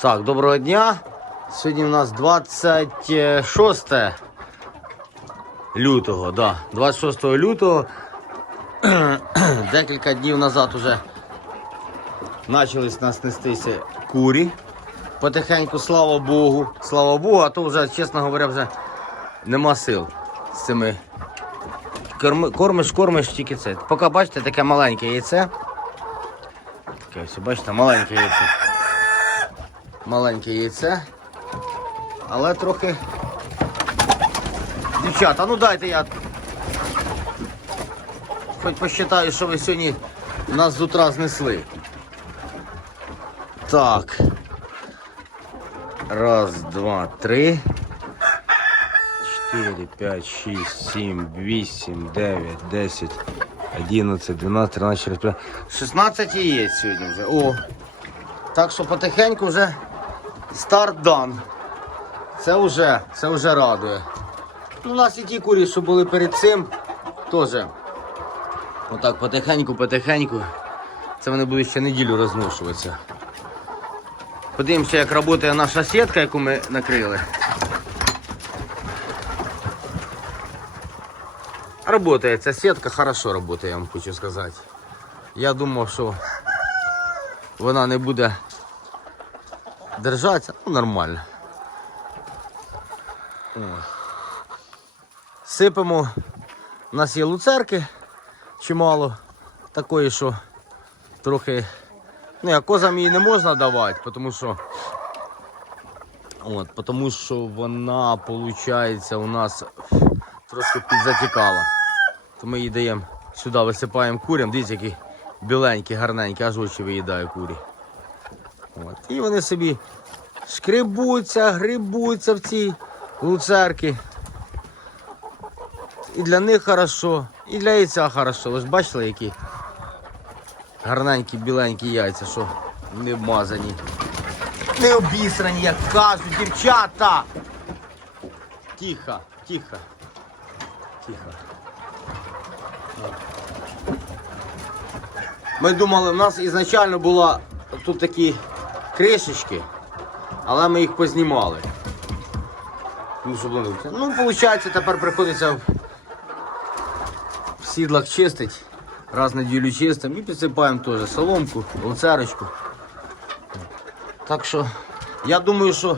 Так, доброго дня. Сьогодні у нас 26 лютого, да, 26 лютого. Декілька днів назад уже почались нас нестися курі. Потихеньку, слава Богу, слава Богу, а то вже, чесно говоря, вже нема сил з цими. Кормиш, кормиш тільки це. Поки бачите, таке маленьке яйце. Таке ось, бачите, маленьке яйце. Маленьке яйце. Але трохи. Дівчата, ну дайте я. Хоч посчитаю, що ви сьогодні нас з утра знесли. Так. Раз, два, три. 4, 5, 6, 7, 8, 9, 10, 11, 12, 13, 14, 15. 16 яєць сьогодні вже. О. Так що потихеньку вже старт дан. Це вже, це вже радує. Ну, у нас і ті курі, що були перед цим, теж. Отак потихеньку, потихеньку. Це вони будуть ще неділю розношуватися. Подивимося, як працює наша сітка, яку ми накрили. Работает ця сітка, хорошо работає, я вам хочу сказати. Я думав, що вона не буде держатися, ну нормально. О. Сипемо. У нас є луцерки чимало. Такої, що трохи. Ну, як козам її не можна давати, тому що. От, тому що вона, виходить, у нас трошки підзатікала. То ми її даємо сюди, висипаємо курям. Дивіться, які біленькі, гарненькі, аж очі виїдає курі. От. І вони собі шкребуться, грибуться в ці луцерки. І для них хорошо, і для яйця хорошо. Ви ж бачили, які гарненькі, біленькі яйця, що не вмазані. Не обісрані, як кажуть, дівчата. Тихо, тихо. Тихо. Ми думали, у нас ізначально була тут такі кришечки, але ми їх познімали. Ну, щоб ну виходить, тепер приходиться в сідлах чистить, раз на неділю чистимо і підсипаємо теж соломку, луцерочку. Так що я думаю, що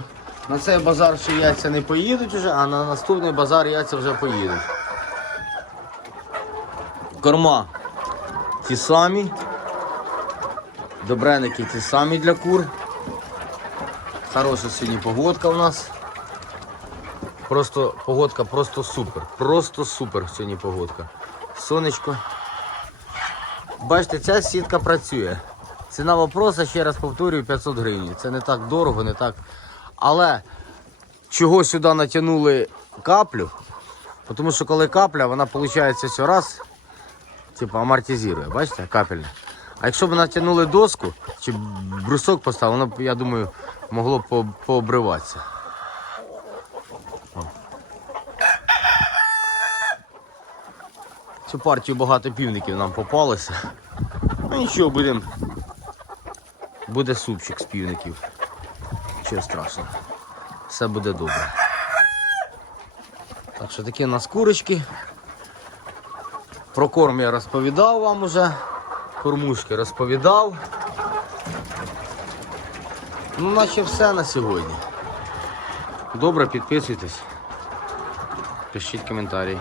на цей базар ще яйця не поїдуть вже, а на наступний базар яйця вже поїдуть. Корма ті самі. Добреники ті самі для кур. Хороша сьогодні погодка у нас. Просто погодка просто супер. Просто супер сьогодні погодка. Сонечко. Бачите, ця сітка працює. Ціна вопроса, ще раз повторюю, 500 гривень. Це не так дорого, не так. Але чого сюди натягнули каплю? Тому що коли капля, вона виходить все раз, типу амортизує. Бачите, капельна. А якщо б натягнули доску чи брусок поставили, воно я думаю, могло б пообриватися. Цю партію багато півників нам попалося. Ну нічого, будемо. Буде супчик з півників. Нічого страшного. Все буде добре. Так що такі у нас курочки. Про корм я розповідав вам уже. Кормушки розповідав. Ну, наче все на сьогодні. Добре, підписуйтесь. Пишіть коментарі.